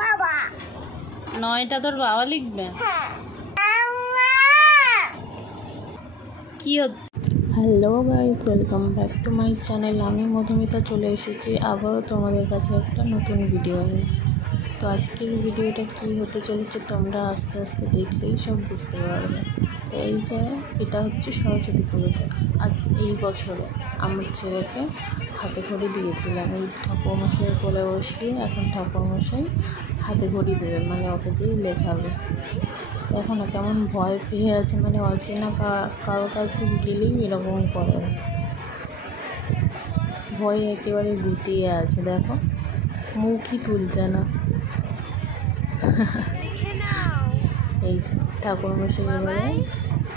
বাবা নয়টা তোর বাবা লিখবে। কি হচ্ছে? Hello guys, welcome back to my channel. আমি মধুমিতা চলে এসেছি আবারও তোমাদের কাছে একটা নতুন ভিডিও নিয়ে। তো আজকের ভিডিওটা কি হতে চলেছে তোমরা আস্তে আস্তে দেখলেই সব বুঝতে পারবে। তো এই যে এটা হচ্ছে সরস্বতী পুজোতে, আর এই বছরে আমার ছেলেকে হাতে খড়ি দিয়েছিলাম। এই যে ঠাকুরমশাইয়ের কোলে বসিয়ে এখন ঠাকুরমশাই হাতে খড়ি দেবে, মানে ওকে দিয়ে লেখাবে। দেখো না কেমন ভয় পেয়ে আছে, মানে অচেনা কারো কাছে গেলেই এরকম করে, ভয়ে একেবারে গুটিয়ে আছে। দেখো মুখই তুলছে না। এই যে ঠাকুরমশাই এবারে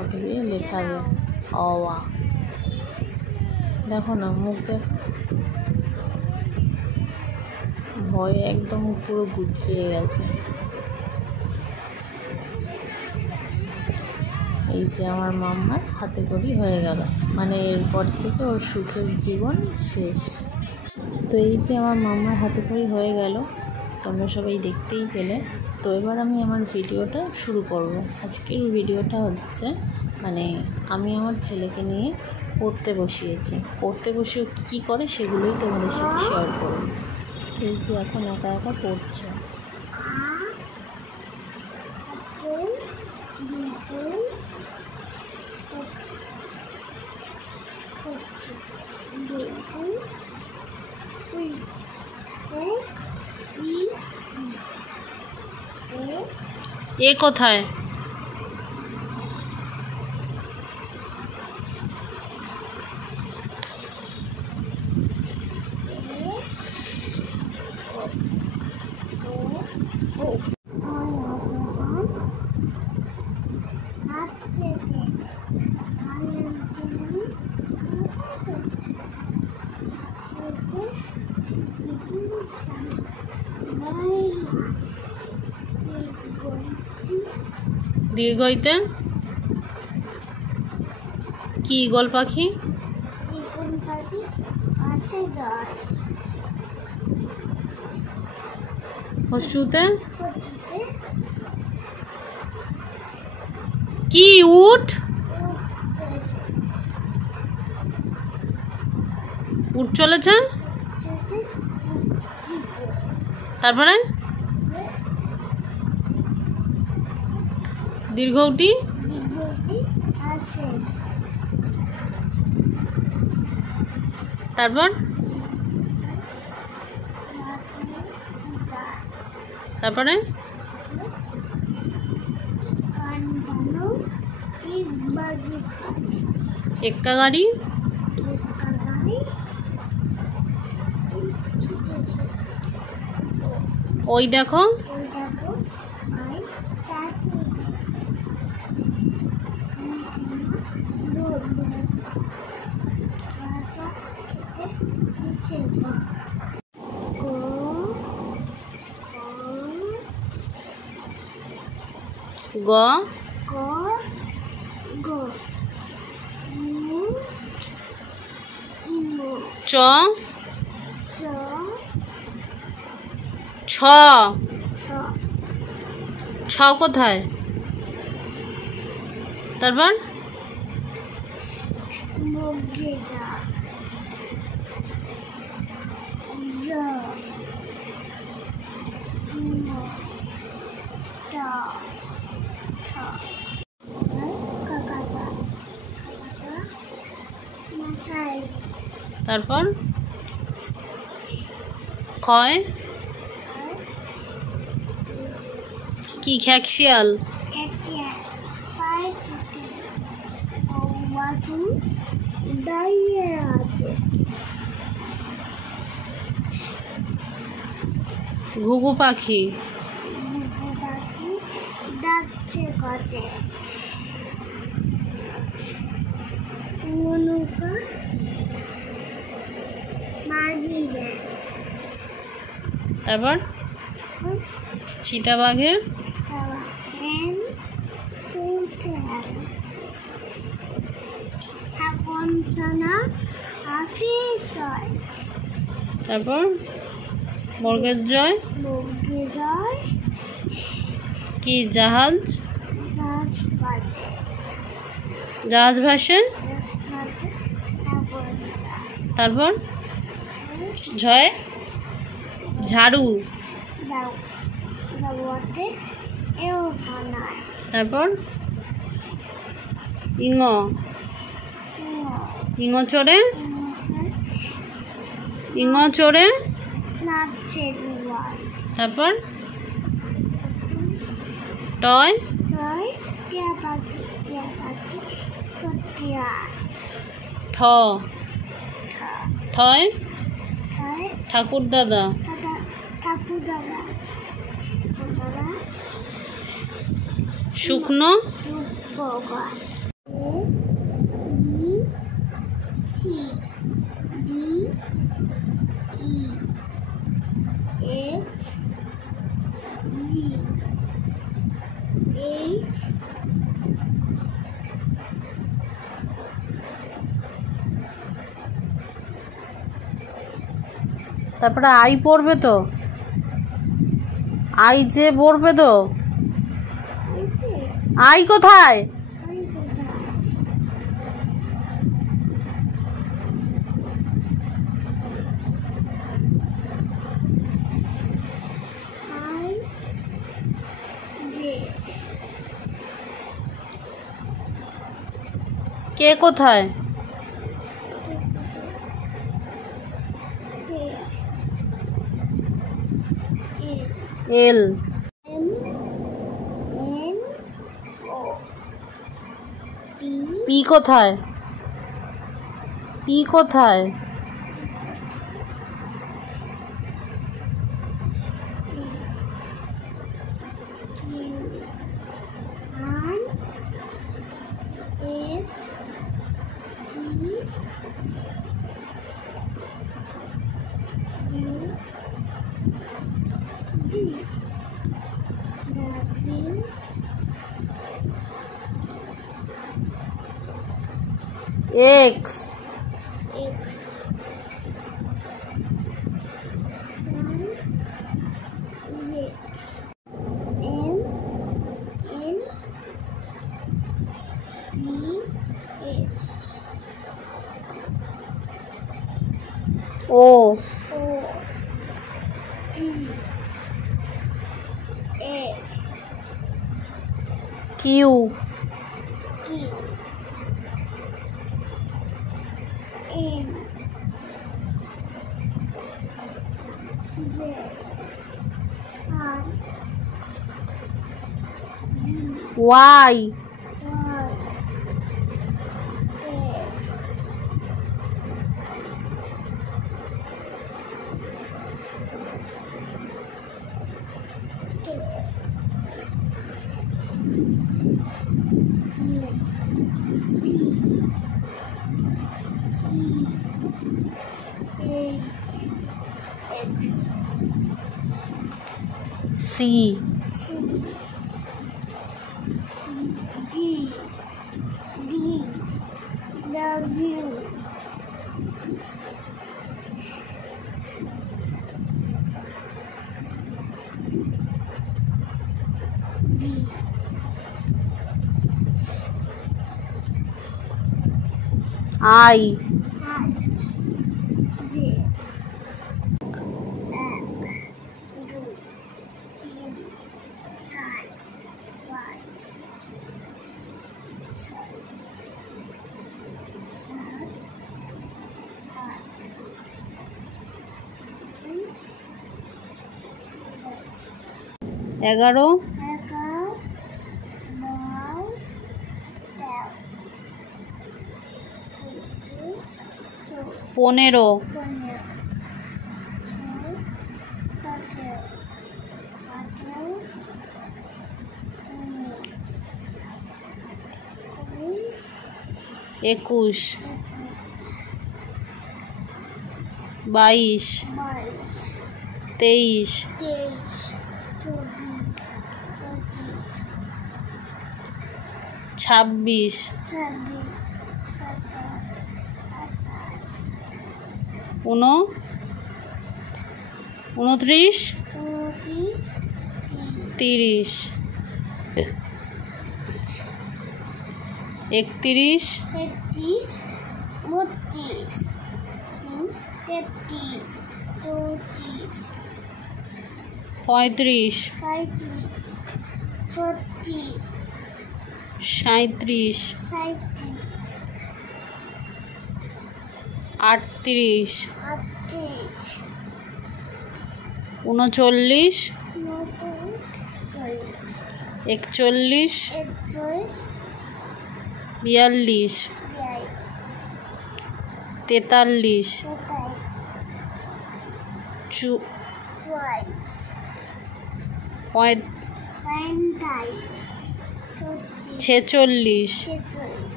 ওকে দিয়ে লেখাবে অওয়া। দেখো না মুখ, দেখো ভয়ে একদম পুরো গুটিয়ে গেছে। এই যে আমার মাম্মার হাতে খড়ি হয়ে গেল, মানে এরপর থেকে ওর সুখের জীবন শেষ। তো এই যে আমার মাম্মার হাতে খড়ি হয়ে গেল, তোমরা সবাই দেখতেই পেলে। তো এবার আমি আমার ভিডিওটা শুরু করব। আজকের ভিডিওটা হচ্ছে মানে আমি আমার ছেলেকে নিয়ে পড়তে বসিয়েছি। পড়তে বসিয়ে কী করে সেগুলোই তোমাদের সাথে শেয়ার করব। এই যে এখন একা একা পড়ছে। এ কোথায়? দীর্ঘইতে কি ঈগল পাখি? হর্ষুতে কি? উট? উট চলেছে। তারপরে দীর্ঘটি তারপর তারপরে এক্কা গাড়ি। ওই দেখো গ চ ছ। ছ কোথায়? তারপর তারপর ক্ষয় কি? খ্যাকশিয়াল। ঘুঘু পাখি ডাকছে কাছে। তারপর চিতাবাঘে তারপর বর্গের জয় বর্গের জয় কি জাহাজ জাহাজ বাজে জাহাজ ভাসে তারপর ঝয় ঝাড়ু তারপর ইঙ ইঙ চড়ে তারপর টয় ঠ ঠয় ঠাকুর দাদা শুকনো তারপরে আই পড়বে তো আই যে পড়বে তো আই কোথায় কে কোথায় এল পি কোথায় পি কোথায় X O Q Y C I এগারো পনেরো একুশ বাইশ তেইশ ছাব্বিশ 29 29 30 31 31 32 33 34 35 40 37 37 38 39 39 41 42 43 46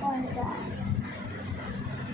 47 50